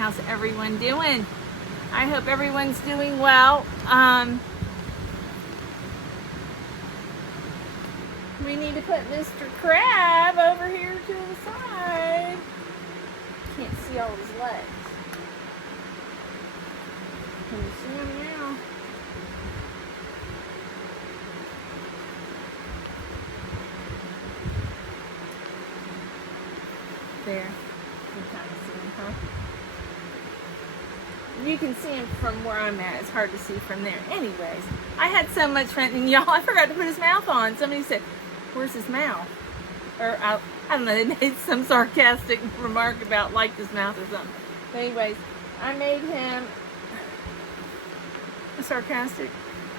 How's everyone doing? I hope everyone's doing well. We need to put Mr. Crab over here to the side. Can't see all his legs. Can you see him now? There. You kind of see him, huh? You can see him from where I'm at. It's hard to see from there. Anyways, I had so much fun. And y'all, I forgot to put his mouth on. Somebody said, where's his mouth? Or, I don't know, they made some sarcastic remark about like his mouth or something. But anyways, I made him sarcastic.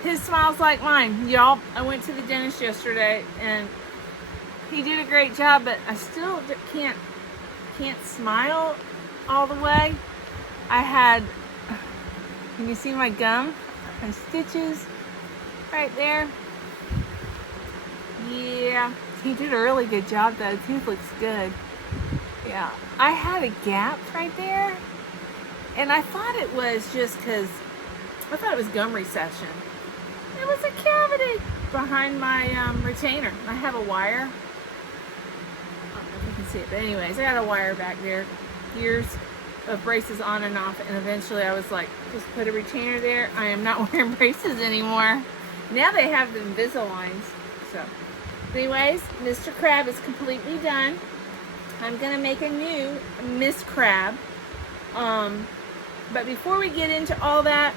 His smile's like mine. Y'all, I went to the dentist yesterday and he did a great job, but I still can't smile all the way. I had, can you see my gum? My stitches right there. Yeah, he did a really good job though. His tooth looks good. Yeah, I had a gap right there, and I thought it was just because I thought it was gum recession. It was a cavity behind my retainer. I have a wire. I don't know if you can see it, but anyways, I got a wire back there. Years of braces on and off, and eventually I was like, just put a retainer there. I am not wearing braces anymore. Now they have the Invisaligns. So anyways, Mr. Crab is completely done. I'm gonna make a new Miss Crab. But before we get into all that,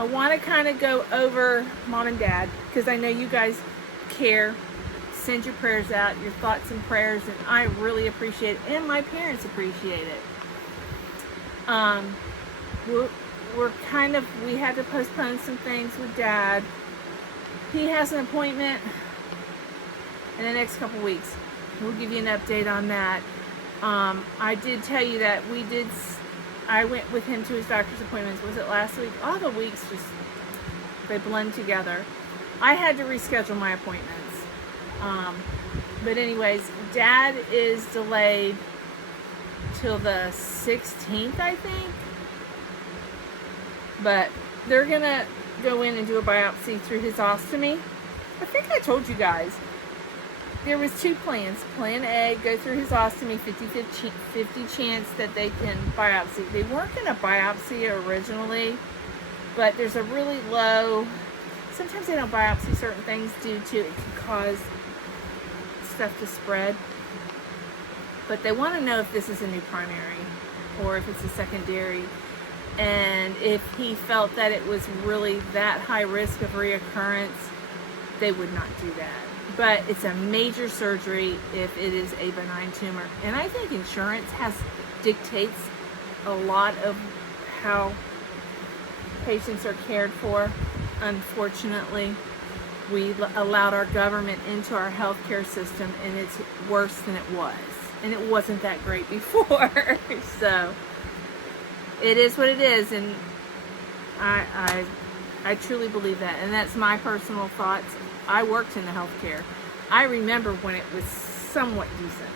I want to kind of go over Mom and Dad, because I know you guys care. Send your prayers out, your thoughts and prayers, and I really appreciate it, and my parents appreciate it. We had to postpone some things with Dad. He has an appointment in the next couple weeks. We'll give you an update on that. I did tell you that I went with him to his doctor's appointments. Was it last week? All the weeks they blend together. I had to reschedule my appointments. But anyways, Dad is delayed till the 16th, I think. But they're gonna go in and do a biopsy through his ostomy. I think I told you guys. There was two plans. Plan A, go through his ostomy, 50-50 chance that they can biopsy. They weren't going to biopsy originally, but there's a really low, sometimes they don't biopsy certain things due to it can cause stuff to spread. But they want to know if this is a new primary or if it's a secondary. And if he felt that it was really that high risk of reoccurrence, they would not do that. But it's a major surgery if it is a benign tumor. And I think insurance dictates a lot of how patients are cared for. Unfortunately, we allowed our government into our healthcare system, and it's worse than it was. And it wasn't that great before. So it is what it is, and I truly believe that. And that's my personal thoughts. I worked in the healthcare. I remember when it was somewhat decent.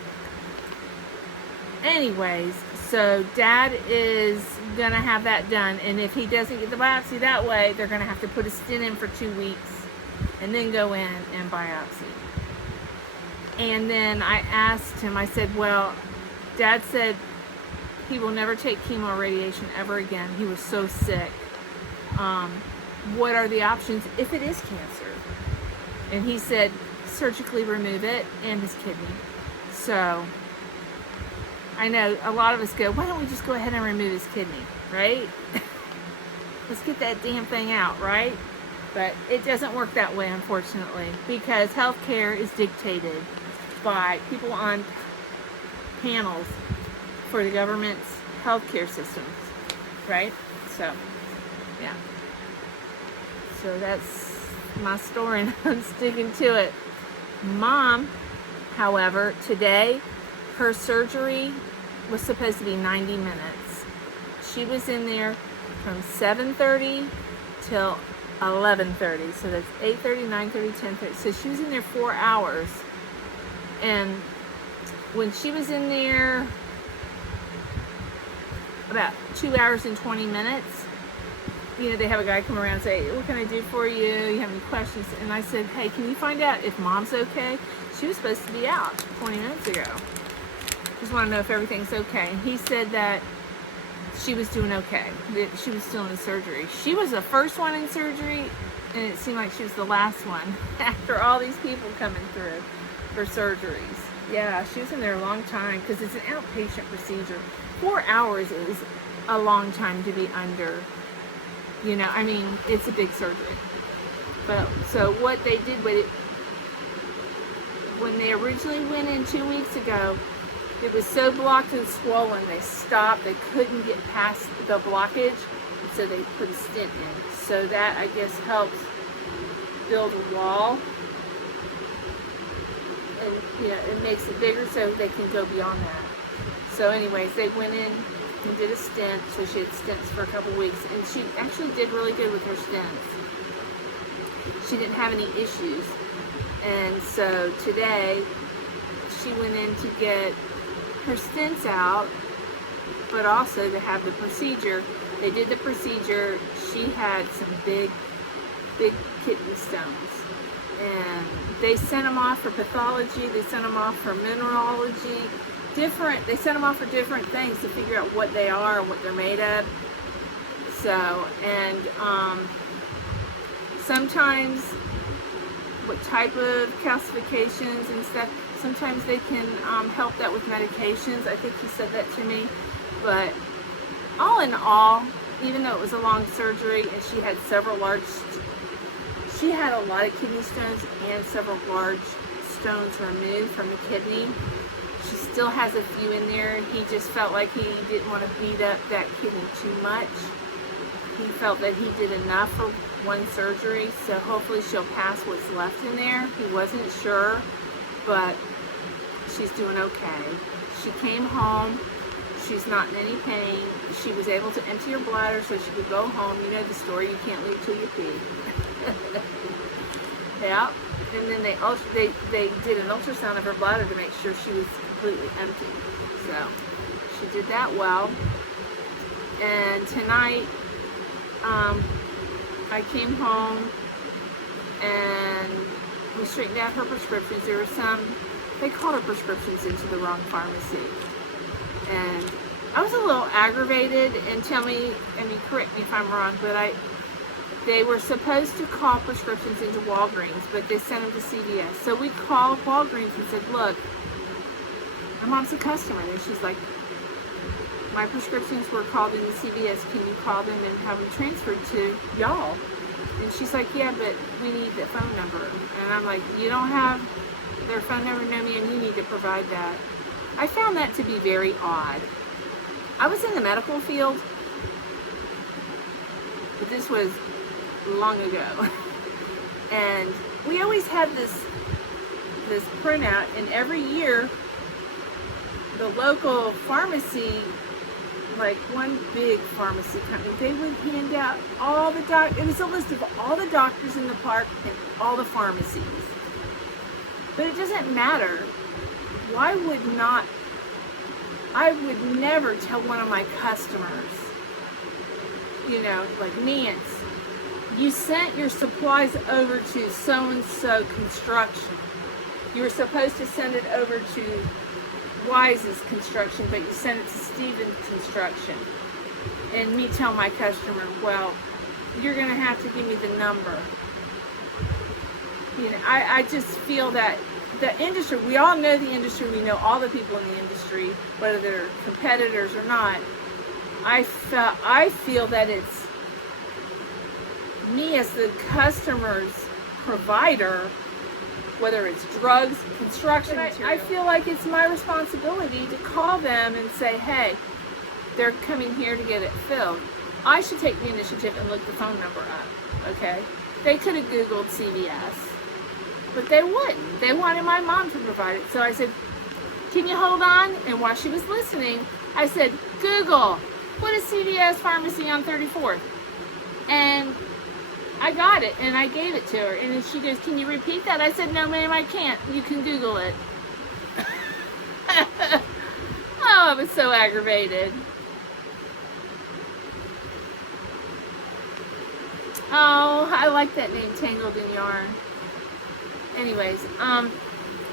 Anyways, so Dad is going to have that done. And if he doesn't get the biopsy that way, they're going to have to put a stent in for 2 weeks and then go in and biopsy. And then I asked him, I said, well, Dad said he will never take chemo or radiation ever again. He was so sick. What are the options if it is cancer? And he said, surgically remove it and his kidney. So, I know a lot of us go, why don't we just go ahead and remove his kidney, right? Let's get that damn thing out, right? But it doesn't work that way, unfortunately, because healthcare is dictated by people on panels for the government's healthcare systems, right? So, yeah. So that's my story, and I'm sticking to it. Mom, however, today her surgery was supposed to be 90 minutes. She was in there from 7:30 till 11:30. So that's 8:30, 9:30, 10:30. So she was in there 4 hours. And when she was in there, about 2 hours and 20 minutes. You know, they have a guy come around and say, what can I do for you? You have any questions? And I said, hey, can you find out if mom's okay? She was supposed to be out 20 minutes ago. Just want to know if everything's okay. And he said that she was doing okay, that she was still in surgery. She was the first one in surgery, and it seemed like she was the last one after all these people coming through for surgeries. Yeah, she was in there a long time because it's an outpatient procedure. 4 hours is a long time to be under. You know, I mean, it's a big surgery. But so what they did with it, when they originally went in 2 weeks ago, it was so blocked and swollen, they stopped. They couldn't get past the blockage, and so they put a stent in. So that, I guess, helps build a wall. And, you know, it makes it bigger so they can go beyond that. So anyways, they went in and did a stent, so she had stents for a couple weeks, and she actually did really good with her stents. She didn't have any issues. And so today, she went in to get her stents out, but also to have the procedure. They did the procedure. She had some big kidney stones, and they sent them off for pathology. They sent them off for mineralogy. They sent them off for different things to figure out what they are and what they're made of. So, and sometimes what type of calcifications and stuff. Sometimes they can help that with medications. I think he said that to me. But all in all, even though it was a long surgery and she had she had a lot of kidney stones and several large stones removed from the kidney. She still has a few in there. He just felt like he didn't want to beat up that kidney too much. He felt that he did enough for one surgery, so hopefully she'll pass what's left in there. He wasn't sure, but she's doing okay. She came home. She's not in any pain. She was able to empty her bladder so she could go home. You know the story, you can't leave till you pee. Yeah. And then they did an ultrasound of her bladder to make sure she was completely empty. So she did that well. And tonight, I came home and we straightened out her prescriptions. There were some, they called her prescriptions into the wrong pharmacy. And I was a little aggravated, and correct me if I'm wrong, but they were supposed to call prescriptions into Walgreens, but they sent them to CVS. So we called Walgreens and said, look, my mom's a customer. And she's like, my prescriptions were called into CVS. Can you call them and have them transferred to y'all? And she's like, yeah, but we need the phone number. And I'm like, you don't have their phone number? No, ma'am, you need to provide that. I found that to be very odd. I was in the medical field, but this was long ago. And we always had this printout, and every year the local pharmacy, like one big pharmacy company, they would hand out all the it was a list of all the doctors in the park and all the pharmacies. But it doesn't matter. I would never tell one of my customers, you know, like Nance, you sent your supplies over to so-and-so construction. You were supposed to send it over to Wise's construction, but you sent it to Stephen's construction. And me tell my customer, well, you're going to have to give me the number. You know, I just feel that the industry, we all know the industry, we know all the people in the industry, whether they're competitors or not. I feel that it's me as the customer's provider, whether it's drugs, construction material. I feel like it's my responsibility to call them and say, hey, they're coming here to get it filled. I should take the initiative and look the phone number up, okay? They could have Googled CVS, but they wouldn't. They wanted my mom to provide it. So I said, can you hold on? And while she was listening, I said, Google, what is CVS pharmacy on 34th? And I got it, and I gave it to her. And then she goes, can you repeat that? I said, no, ma'am, I can't. You can Google it. Oh, I was so aggravated. Oh, I like that name, Tangled in Yarn. Anyways, I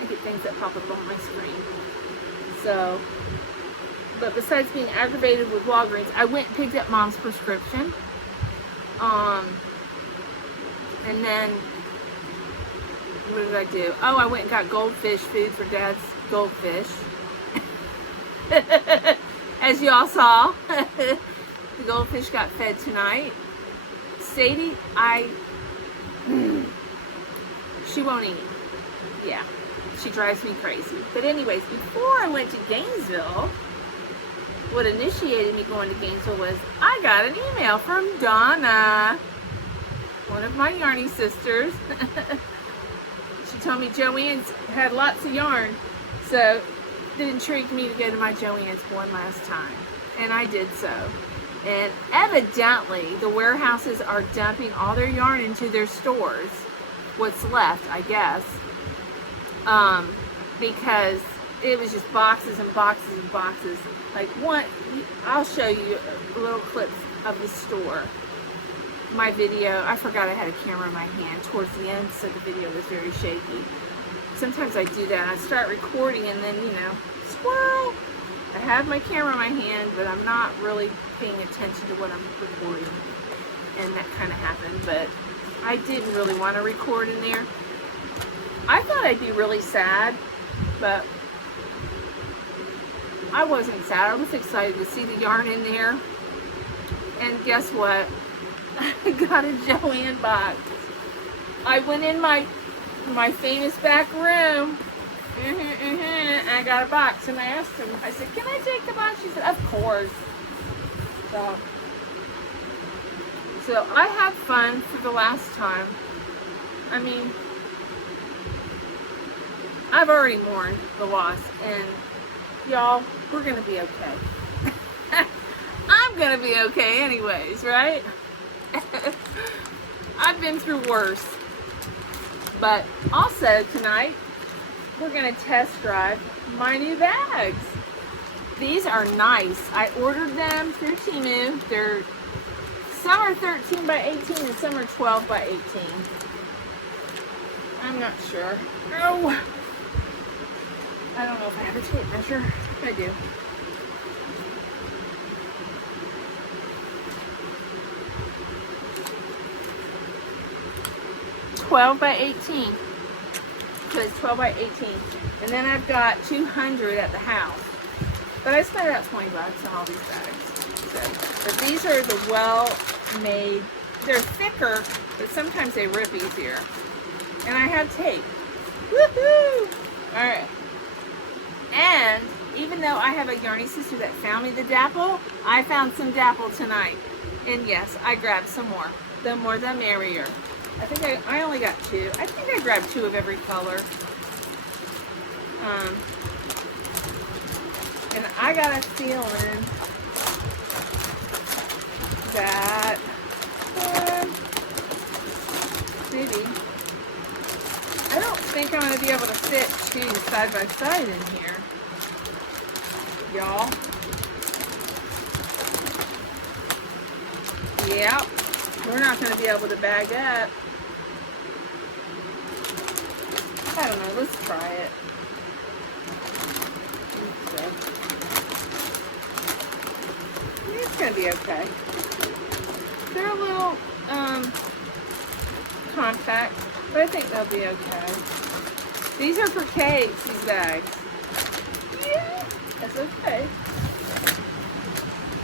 get things that pop up on my screen. So, but besides being aggravated with Walgreens, I went and picked up Mom's prescription. And then, what did I do? Oh, I went and got goldfish food for Dad's goldfish. As you all saw, the goldfish got fed tonight. Sadie, she won't eat. Yeah, she drives me crazy. But anyways, before I went to Gainesville, what initiated me going to Gainesville was I got an email from Donna, one of my yarny sisters. She told me Joann's had lots of yarn, so it intrigued me to go to my Joann's one last time, and I did so. And evidently, the warehouses are dumping all their yarn into their stores, what's left, I guess, because it was just boxes and boxes and boxes. Like one, I'll show you little clips of the store. My video, I forgot I had a camera in my hand towards the end, so the video was very shaky. Sometimes I do that. I start recording and then, you know, squirrel. I have my camera in my hand, but I'm not really paying attention to what I'm recording. And that kind of happened, but I didn't really want to record in there. I thought I'd be really sad, but I wasn't sad. I was excited to see the yarn in there. And guess what? I got a Joann box. I went in my famous back room. I got a box, and I asked him, I said, can I take the box? She said, of course. So I had fun for the last time. I mean, I've already mourned the loss, and y'all, we're gonna be okay. I'm gonna be okay anyways, right? I've been through worse. But also tonight, we're gonna test drive my new bags. These are nice. I ordered them through TEMU. Some are 13 by 18 and some are 12 by 18. I'm not sure. Oh, I don't know if I have a tape measure. I do. $12 by 18. So it's 12 by 18. And then I've got 200 at the house. But I spent about 20 bucks on all these bags. So, but these are the well-made. They're thicker, but sometimes they rip easier. And I have tape. Woohoo! Alright. And even though I have a yarny sister that found me the dapple, I found some dapple tonight. And yes, I grabbed some more. The more the merrier. I think I only got 2. I think I grabbed 2 of every color. And I got a feeling that maybe I don't think I'm going to be able to fit 2 side by side in here, y'all. Yep, we're not going to be able to bag up. I don't know, let's try it. It's going to be okay. They're a little compact, but I think they'll be okay. These are for cakes, these bags. Yeah, that's okay.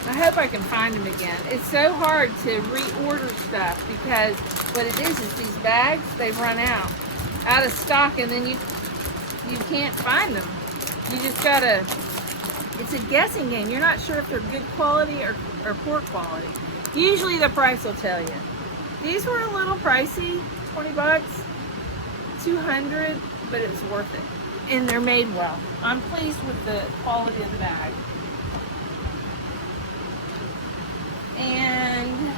I hope I can find them again. It's so hard to reorder stuff because what it is these bags, they run out of stock, and then you can't find them. You just gotta, it's a guessing game. You're not sure if they're good quality or poor quality. Usually the price will tell you. These were a little pricey, 20 bucks, 200, but it's worth it. And they're made well. I'm pleased with the quality of the bag. And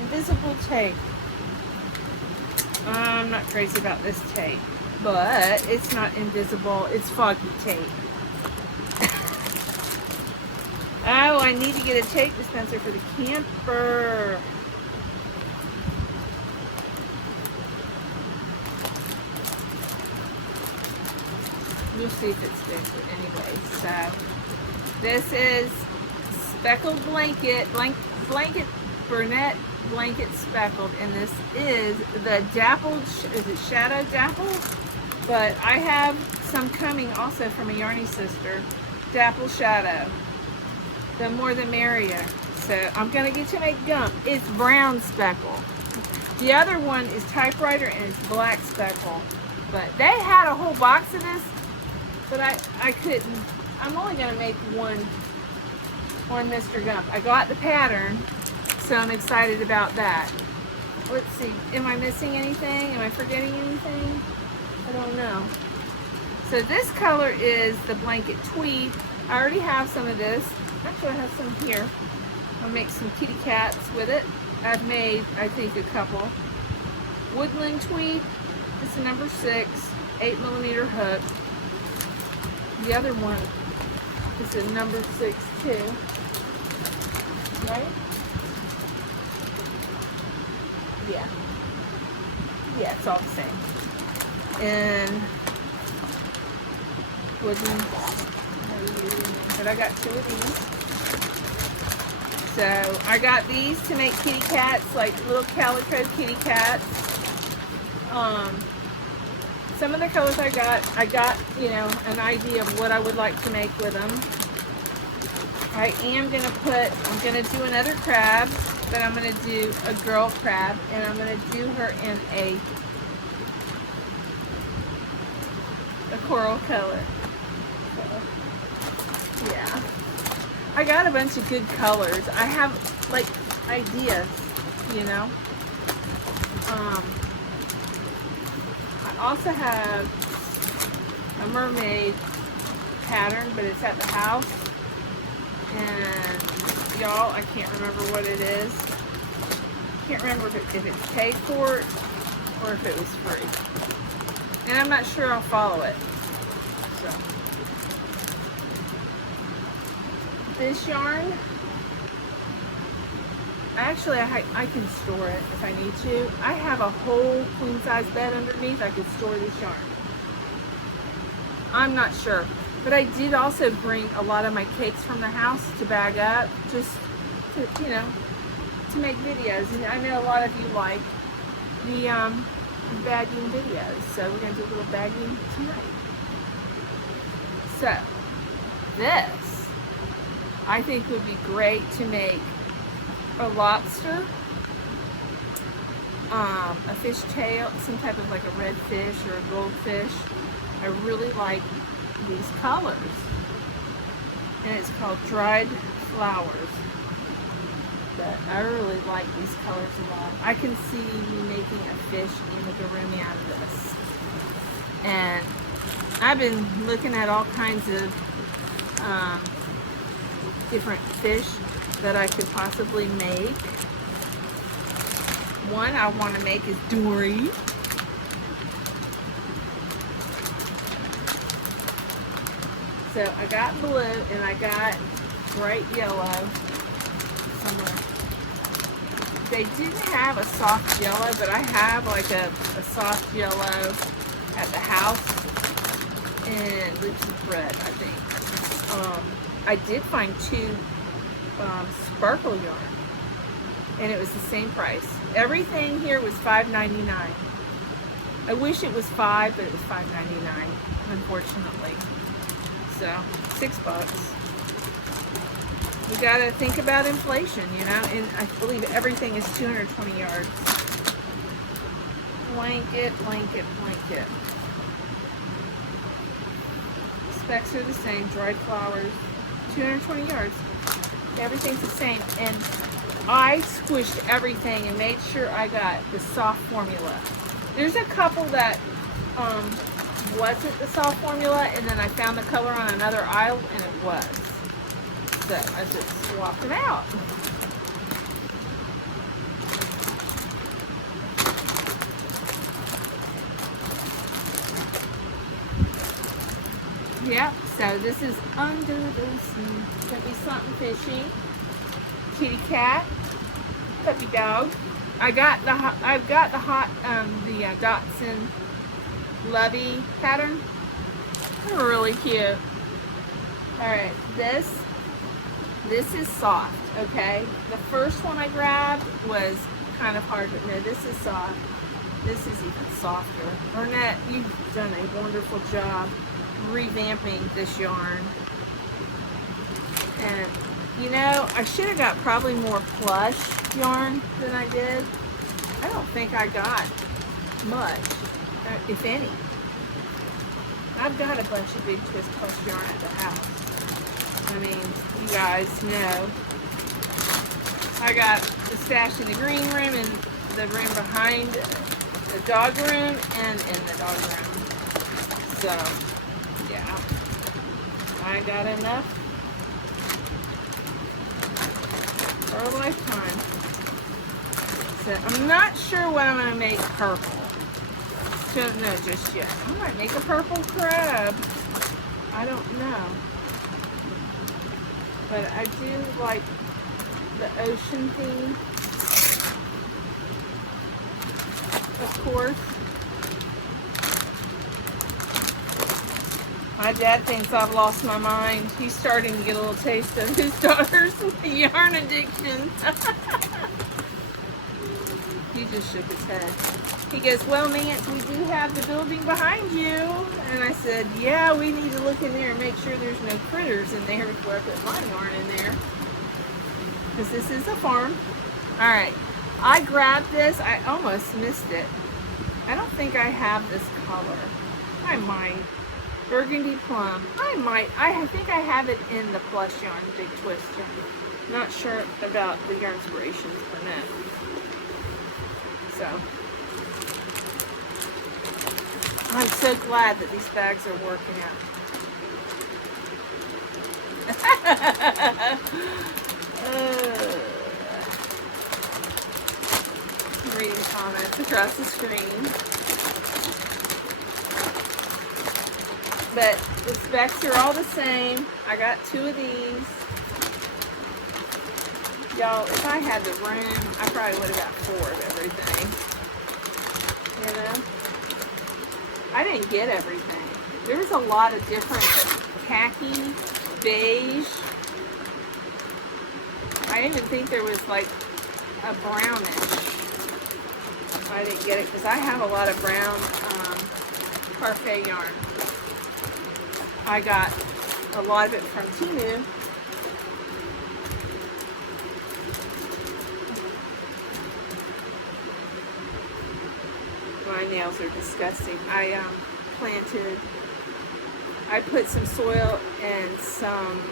invisible tape. I'm not crazy about this tape, but it's not invisible, it's foggy tape. Oh, I need to get a tape dispenser for the camper. You'll see if it's good. But anyway, so this is speckled blanket, blanket brunette blanket speckled, and this is the dappled, is it shadow dappled? But I have some coming also from a Yarny sister, dapple shadow. The more the merrier. So I'm gonna get to make gum. It's brown speckle. The other one is typewriter and it's black speckle. But they had a whole box of this, but I couldn't. I'm only gonna make one Mr. Gump. I got the pattern, so I'm excited about that. Let's see, am I missing anything? Am I forgetting anything? I don't know. So this color is the blanket tweed. I already have some of this. Actually, I have some here. I'll make some kitty cats with it. I've made, I think, a couple. Woodland tweed. It's a number 6, 8mm hook. The other one is a number 6 too. Right? Yeah. Yeah, it's all the same. And Woodland. But I got 2 of these. So I got these to make kitty cats, like little calico kitty cats. Some of the colors I got, you know, an idea of what I would like to make with them. I'm gonna do another crab, but I'm gonna do a girl crab, and I'm gonna do her in a coral color. So, yeah. I got a bunch of good colors. I have like ideas, you know. I also have a mermaid pattern, but it's at the house. And y'all, I can't remember what it is. Can't remember if it's paid for it or if it was free. And I'm not sure I'll follow it. So. This yarn, actually I can store it if I need to. I have a whole queen size bed underneath. I could store this yarn. I'm not sure. But I did also bring a lot of my cakes from the house to bag up, just to, you know, to make videos. And I know a lot of you like the bagging videos. So we're going to do a little bagging tonight. So, this I think would be great to make a lobster, a fish tail, some type of like a red fish or a goldfish. I really like these colors. And it's called dried flowers. But I really like these colors a lot. I can see me making a fish amigurumi out of this. And I've been looking at all kinds of different fish that I could possibly make. One I want to make is Dory. So I got blue and I got bright yellow somewhere. They didn't have a soft yellow, but I have like a soft yellow at the house. And this is red, I think. I did find 2 sparkle yarn, and it was the same price. Everything here was $5.99. I wish it was $5, but it was $5.99, unfortunately. So $6. We gotta think about inflation, you know. And I believe everything is 220 yards. Blanket, blanket, blanket. Specs are the same. Dried flowers. 220 yards. Everything's the same. And I squished everything and made sure I got the soft formula. There's a couple that wasn't the soft formula, and then I found the color on another aisle and it was. So I just swapped them out. Yep, so this is under the sea. Gonna be something fishy. Kitty cat, puppy dog. I've got the Dotson Lovey pattern. They're really cute. Alright, this is soft, okay? The first one I grabbed was kind of hard, but no, this is soft. This is even softer. Lynette, you've done a wonderful job revamping this yarn. And, you know, I should have got probably more plush yarn than I did. I don't think I got much, if any. I've got a bunch of big twist plush yarn at the house. I mean, you guys know. I got the stash in the green room and the room behind the dog room and in the dog room. So, yeah. I got enough for a lifetime. So, I'm not sure what I'm going to make purple. Don't know just yet. I might make a purple crab. I don't know. But I do like the ocean theme. Of course. My dad thinks I've lost my mind. He's starting to get a little taste of his daughter's yarn addiction. He just shook his head. He goes, well, Nance, we do have the building behind you. And I said, yeah, we need to look in there and make sure there's no critters in there before I put my yarn in there. Because this is a farm. All right. I grabbed this. I almost missed it. I don't think I have this color. I might. Burgundy plum. I think I have it in the plush yarn, big twist yarn. Not sure about the yarn inspirations for that. So, I'm so glad that these bags are working out. I'm reading comments across the screen. But the specs are all the same. I got 2 of these. Y'all, if I had the room, I probably would have got 4 of everything. You know? I didn't get everything. There was a lot of different khaki, beige. I didn't even think there was like a brownish. I didn't get it because I have a lot of brown crochet yarn. I got a lot of it from TEMU. My nails are disgusting. I put some soil and some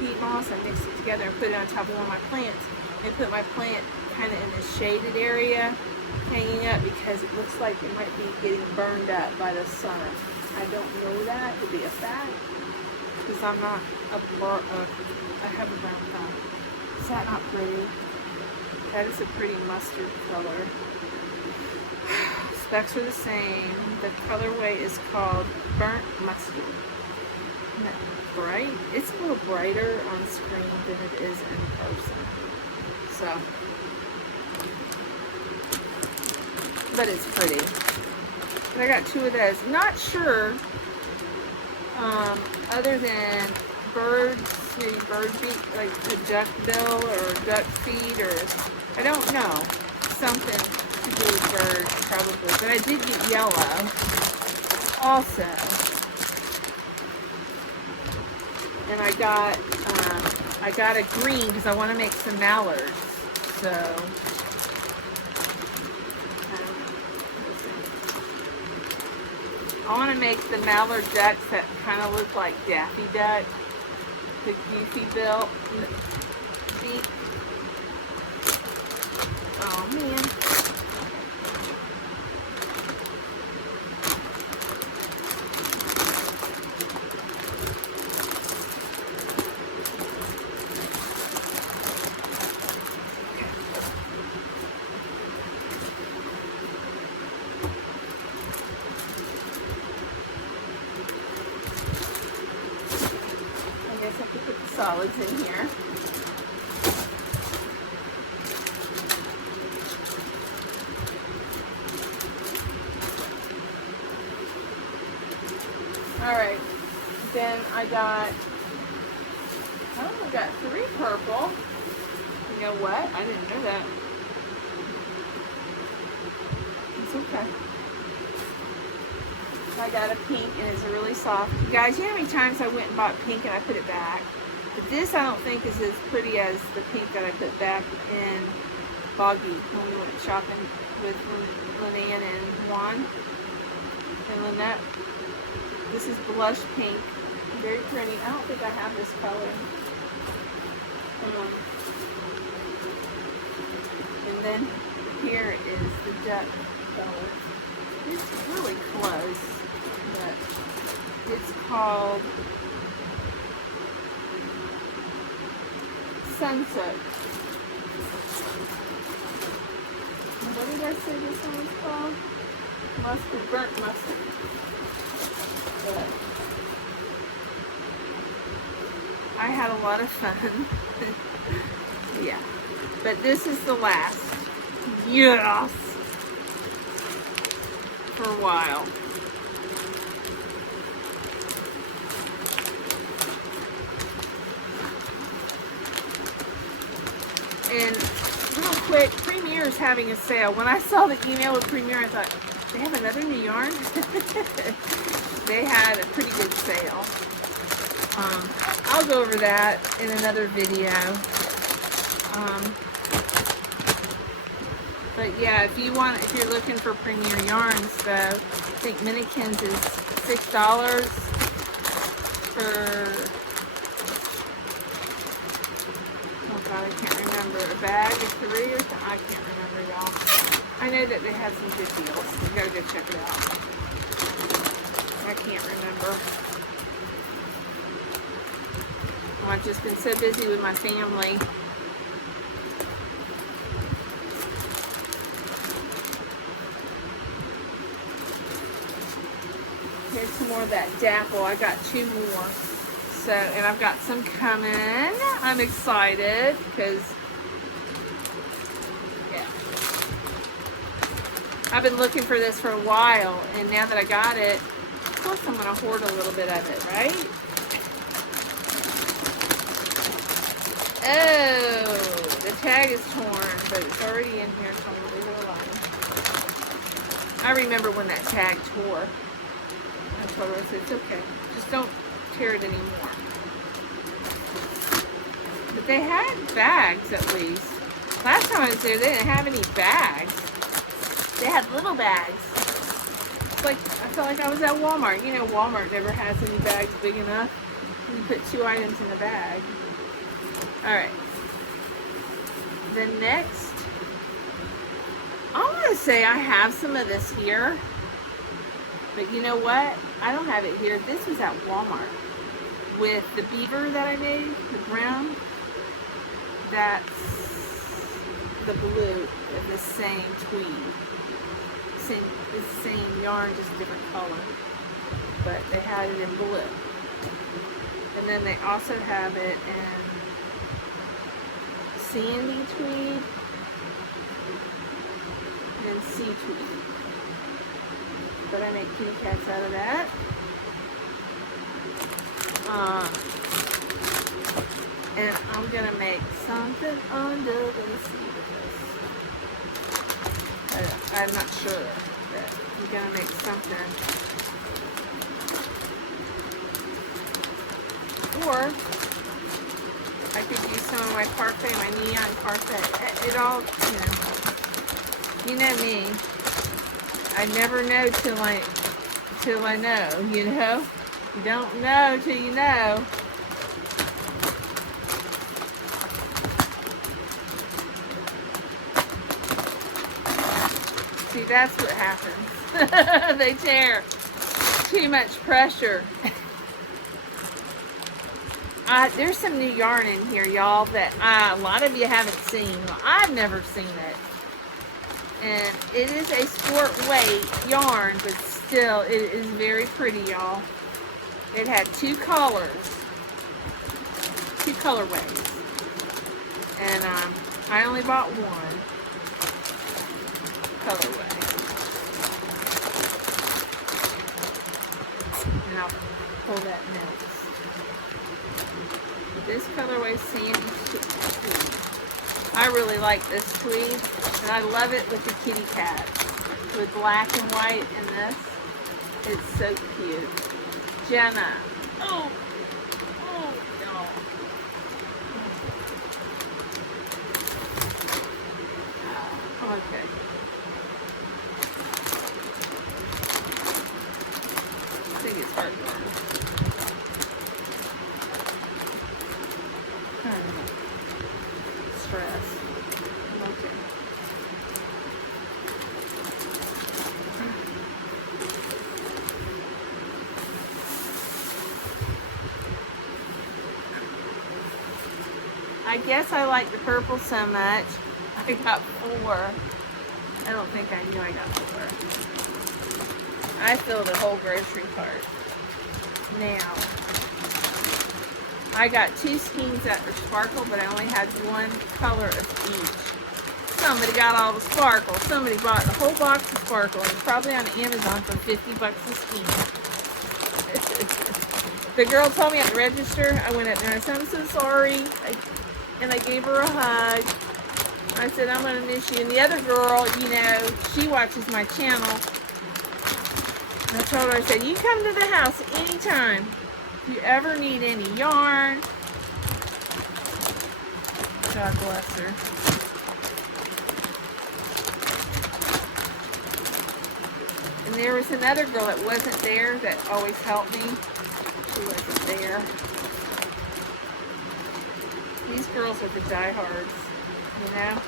peat moss. I mixed it together and put it on top of one of my plants. And put my plant kind of in this shaded area, hanging up because it looks like it might be getting burned up by the sun. I don't know that to be a fact because I'm not I have a brown thumb. Is that not pretty? That is a pretty mustard color. Specs are the same. The colorway is called burnt mustard. Isn't that bright? It's a little brighter on screen than it is in person. So, but it's pretty. And I got 2 of those. Not sure, other than birds, maybe bird beak, like the duck bill or duck feet, or I don't know, something to do with birds probably. But I did get yellow also, and I got a green because I want to make some mallards. So. I want to make the mallard ducks that kind of look like Daffy Duck, the goofy bill feet. Oh man. Solids in here. Then I got 3 purple. You know what? I didn't know that. It's okay. I got a pink and it's really soft. You guys, you know how many times I went and bought pink and I put it back? But this I don't think is as pretty as the pink that I put back in Boggy when we went shopping with Lynette and Juan and Lynette. This is blush pink. Very pretty. I don't think I have this color. And then here is the duck color. It's really close, but it's called Sunset. What did I say this one's called? Mustard, burnt mustard. But I had a lot of fun. Yeah. But this is the last. Yes! For a while. And real quick, Premier is having a sale. When I saw the email with Premier, I thought, they have another new yarn? They had a pretty good sale. I'll go over that in another video. But yeah, if you're looking for Premier yarns, though, I think Minikins is $6 for, oh God, I can't remember, a bag of 3 or something. I can't remember, y'all. I know that they had some good deals. We gotta go check it out. I can't remember. I've just been so busy with my family. Here's some more of that dapple. I got 2 more. So, and I've got some coming. I'm excited because, yeah. I've been looking for this for a while, and now that I got it, of course I'm going to hoard a little bit of it, right? Oh, the tag is torn, but it's already in here, so I'm going to leave it alone. I remember when that tag tore. I told her, I said, it's okay. Just don't tear it anymore. But they had bags, at least. Last time I was there, they didn't have any bags. They had little bags. It's like, I felt like I was at Walmart. You know, Walmart never has any bags big enough. You put 2 items in a bag. Alright. The next, I want to say I have some of this here. But you know what? I don't have it here. This was at Walmart. With the beaver that I made, the brown. That's the blue with the same tweed. The same yarn, just different color. But they had it in blue. And then they also have it in sandy tweed and sea tweed. But I make kitty cats out of that. And I'm gonna make something under the sea with this. I'm not sure, but I'm gonna make something. Or I could use some of my parfait, my neon parfait. It all, you know me. I never know till I know, you know? You don't know till you know. See, that's what happens. They tear. Too much pressure. There's some new yarn in here, y'all, that a lot of you haven't seen. Well, I've never seen it. And it is a sport weight yarn, but still, it is very pretty, y'all. It had 2 colors. 2 colorways. And I only bought 1 colorway. Now, pull that next. This colorway Sandy Tweed. I really like this tweed, and I love it with the kitty cat. With black and white in this. It's so cute. Jenna. Oh! Oh, no. Okay. I think it's heartfelt. Stress. Okay. I guess I like the purple so much. I got 4. I don't think I knew I got 4. I filled the whole grocery cart. Now, I got 2 skeins that are sparkle, but I only had 1 color of each. Somebody got all the sparkle. Somebody bought the whole box of sparkle, and it's probably on Amazon for $50 a skein. The girl told me at the register, I went up there and I said, I'm so sorry. And I gave her a hug. I said, I'm going to miss you. And the other girl, you know, she watches my channel. And I told her, I said, you come to the house anytime. If you ever need any yarn. God bless her. And there was another girl that wasn't there that always helped me. She wasn't there. These girls are the diehards, you know?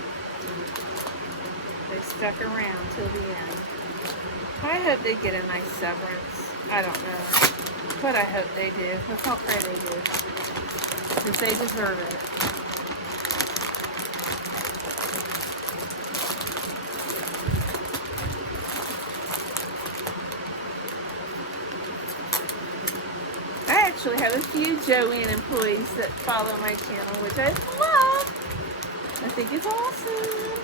They stuck around till the end. I hope they get a nice severance. I don't know. But I hope they do. Let's all pray they do. Because they deserve it. I actually have a few Joann employees that follow my channel, which I love. I think it's awesome.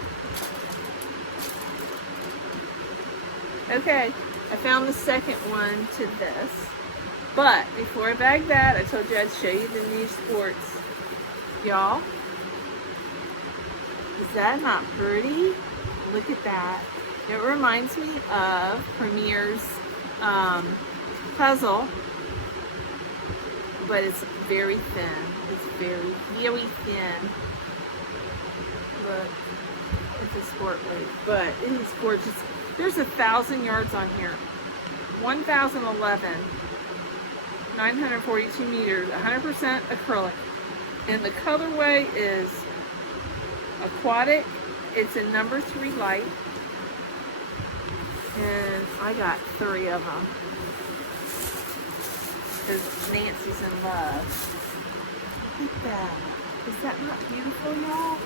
Okay, I found the second one to this. But before I bag that, I told you I'd show you the new sports. Y'all, is that not pretty? Look at that. It reminds me of Premier's puzzle, but it's very thin. It's very, very thin. Look, it's a sport weight, but it is gorgeous. There's 1,000 yards on here. 1,011. 942 meters, 100% acrylic. And the colorway is aquatic. It's a number 3 light. And I got 3 of them. Because Nancy's in love. Look at that. Is that not beautiful, y'all?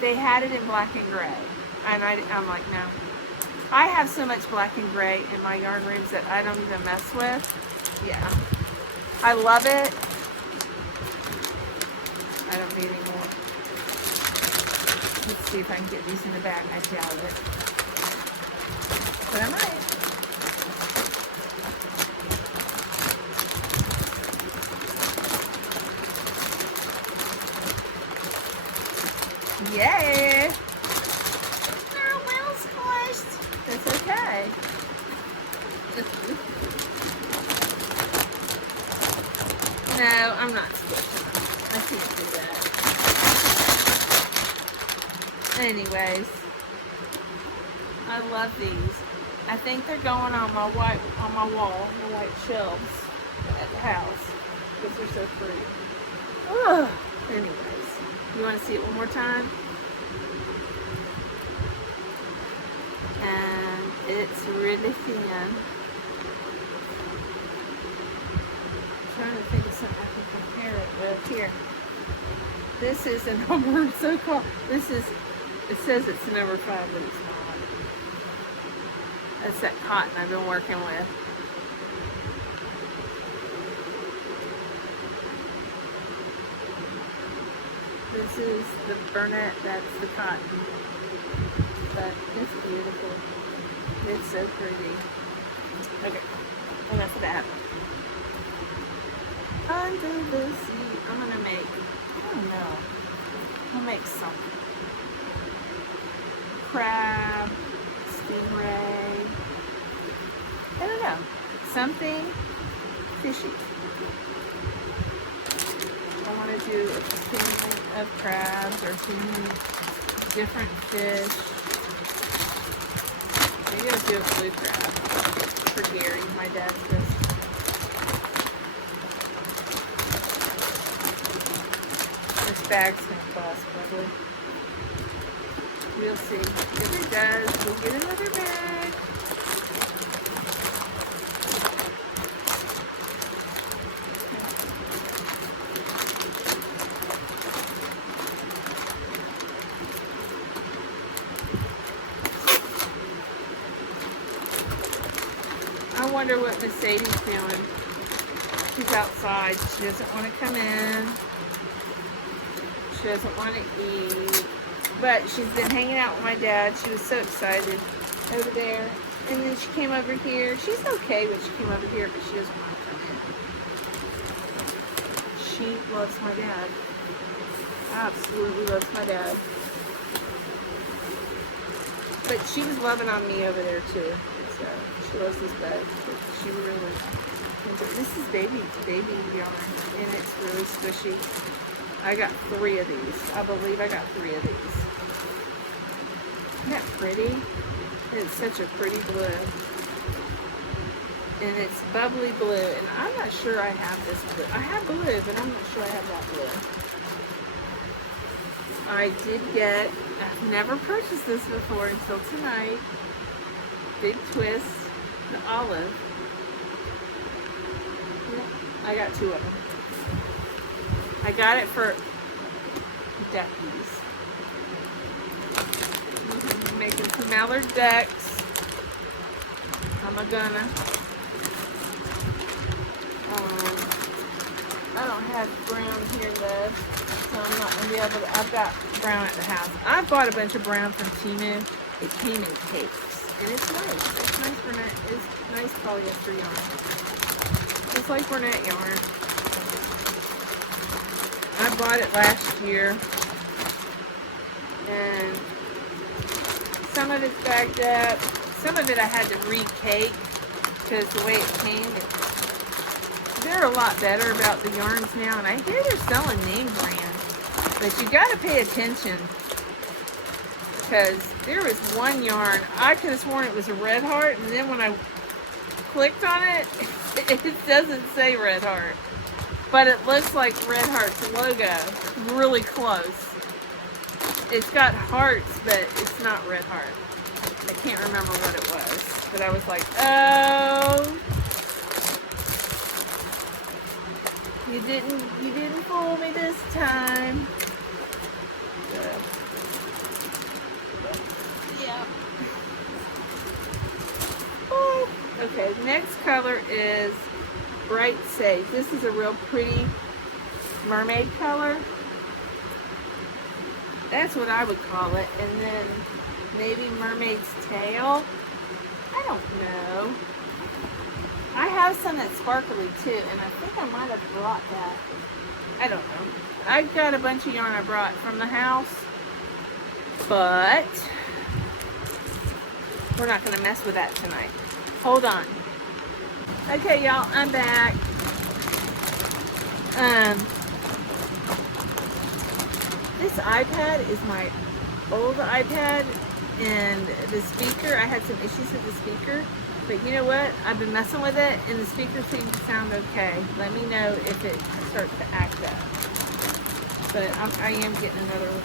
They had it in black and gray. And I'm like, no. I have so much black and gray in my yarn rooms that I don't even mess with. Yeah. I love it. I don't need any more. Let's see if I can get these in the bag. I doubt it. But I might. Yay! They're a little squished. That's okay. No, I'm not squishing them. I can't do that. Anyways, I love these. I think they're going on my wall, my white shelves at the house because they're so pretty. Ugh. Anyways, you want to see it one more time? And it's really thin. I'm trying to think of something I can compare it with. Here. This is a number so-called. This is, it says it's number 5, but it's not. That's that cotton I've been working with. This is the Burnett, that's the cotton. But it's beautiful. It's so pretty. Okay, enough of that. Let's see. I'm gonna make, I don't know. I'll make something. Crab, stingray. I don't know. Something fishy. I want to do a family of crabs or family of different fish. Maybe I'll do a blue crab for Gary, my dad's best. This bag's going to cost probably. We'll see. If it does, we'll get another bag. I wonder what Mercedes is doing. She's outside. She doesn't want to come in. She doesn't want to eat. But she's been hanging out with my dad. She was so excited over there. And then she came over here. She's okay when she came over here, but she doesn't want to come in. She loves my dad. Absolutely loves my dad. But she was loving on me over there too. So she loves this bag. She really, this is baby yarn, and it's really squishy. I got 3 of these. I believe I got 3 of these. Isn't that pretty? It's such a pretty blue. And it's bubbly blue. And I'm not sure I have this blue. I have blue, but I'm not sure I have that blue. I did get, I've never purchased this before until tonight. Big twist, the olive. I got 2 of them. I got it for duckies. Making some mallard ducks. I'm gonna. I don't have brown here though, so I'm not gonna be able to. I've got brown at the house. I bought a bunch of brown from TEMU. It came in cakes, and it's nice. It's nice Bernette. It's nice polyester yarn. It's like Bernette yarn. I bought it last year, and some of it's bagged up. Some of it I had to re-cake because the way it came, they're a lot better about the yarns now, and I hear they're selling name brand, but you got to pay attention because there was one yarn, I could have sworn it was a Red Heart, and then when I clicked on it, it doesn't say Red Heart. But it looks like Red Heart's logo, really close. It's got hearts, but it's not Red Heart. I can't remember what it was, but I was like, oh, you didn't fool me this time. Yeah. Oh, okay, next color is Bright Sage. This is a real pretty mermaid color. That's what I would call it. And then maybe mermaid's tail. I don't know. I have some that's sparkly too, and I think I might have brought that. I don't know. I've got a bunch of yarn I brought from the house, but we're not going to mess with that tonight. Hold on. Okay, y'all, I'm back. This iPad is my old iPad, and the speaker, I had some issues with the speaker, but you know what? I've been messing with it, and the speaker seems to sound okay. Let me know if it starts to act up. But I am getting another one.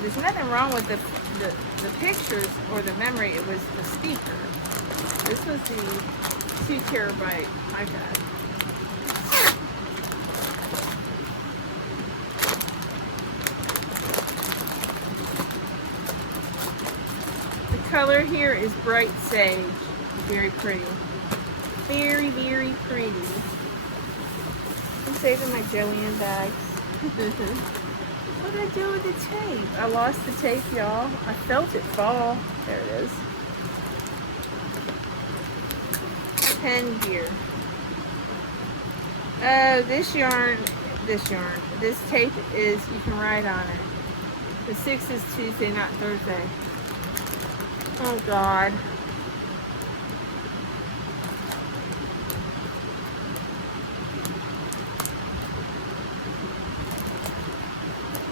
There's nothing wrong with the pictures or the memory. It was the speaker. This was the 2 terabyte iPad. The color here is Bright Sage. Very pretty. Very, very pretty. I'm saving my Joann bags. What did I do with the tape? I lost the tape, y'all. I felt it fall. There it is. Pen gear. Oh, this yarn, this tape is, you can write on it. The 6th is Tuesday, not Thursday. Oh, God.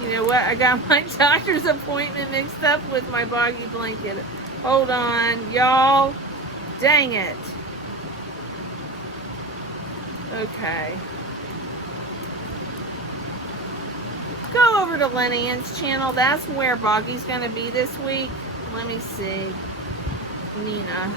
You know what? I got my doctor's appointment mixed up with my Boggy Blanket. Hold on, y'all. Dang it. Okay. Go over to Lynanne's channel. That's where Boggy's going to be this week. Let me see. Nina.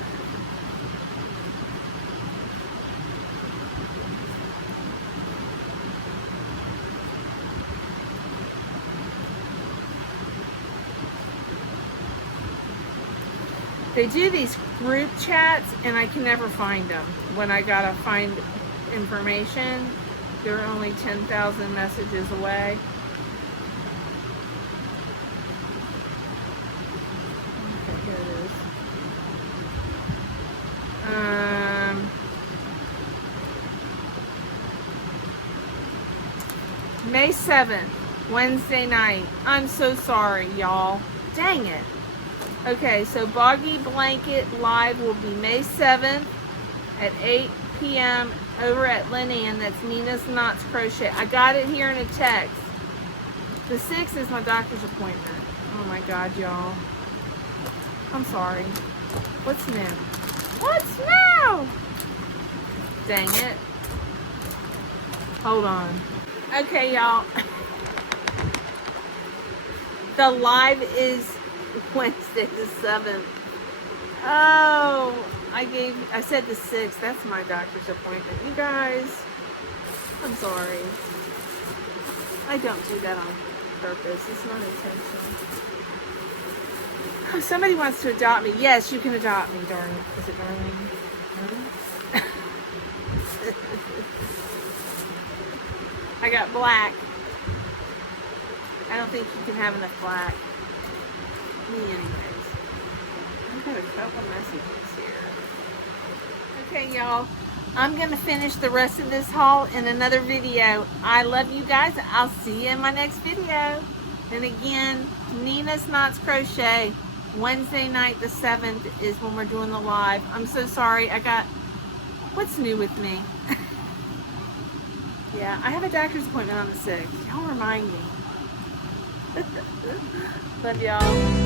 They do these group chats and I can never find them. When I gotta find information, they're only 10,000 messages away. Okay, here it is. May 7th, Wednesday night. I'm so sorry, y'all. Dang it. Okay, so Boggy Blanket Live will be May 7th at 8 p.m. over at Lynanne. That's Nina's Knots Crochet. I got it here in a text. The 6th is my doctor's appointment. Oh my God, y'all. I'm sorry. What's new? What's new? Dang it. Hold on. Okay, y'all. The live is Wednesday the 7th. Oh, I said the 6th. That's my doctor's appointment. You guys, I'm sorry. I don't do that on purpose. It's not intentional. Somebody wants to adopt me. Yes, you can adopt me, darling. Is it darling? I got black. I don't think you can have enough black. Me anyways. I've got a couple messages here. Okay, y'all. I'm going to finish the rest of this haul in another video. I love you guys. I'll see you in my next video. And again, Nina's Knots Crochet. Wednesday night the 7th is when we're doing the live. I'm so sorry. What's new with me? Yeah, I have a doctor's appointment on the 6th. Y'all remind me. Love y'all.